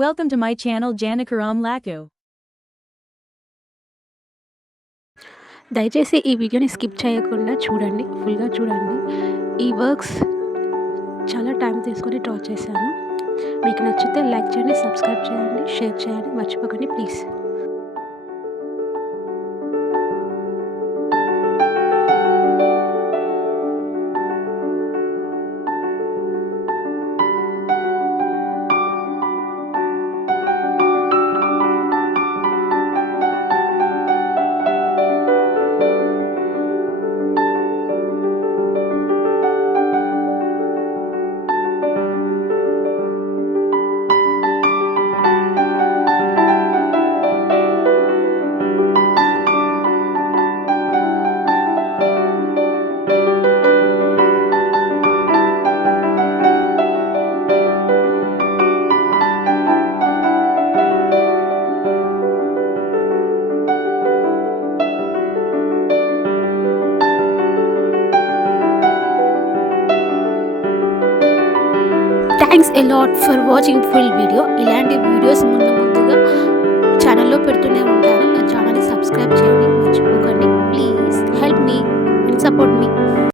Welcome to my channel Janakaram Laku. దయచేసి ఈ వీడియోని స్కిప్ చేయకుండా చూడండి, ఫుల్గా చూడండి. ఈ వర్క్స్ చాలా టైం తీసుకొని డ్రా చేశాను. మీకు నచ్చితే లైక్ చేయండి, సబ్స్క్రైబ్ చేయండి, షేర్ చేయండి, మర్చిపోకండి please. Thanks a lot for watching full video. ఇలాంటి వీడియోస్ ముందుగా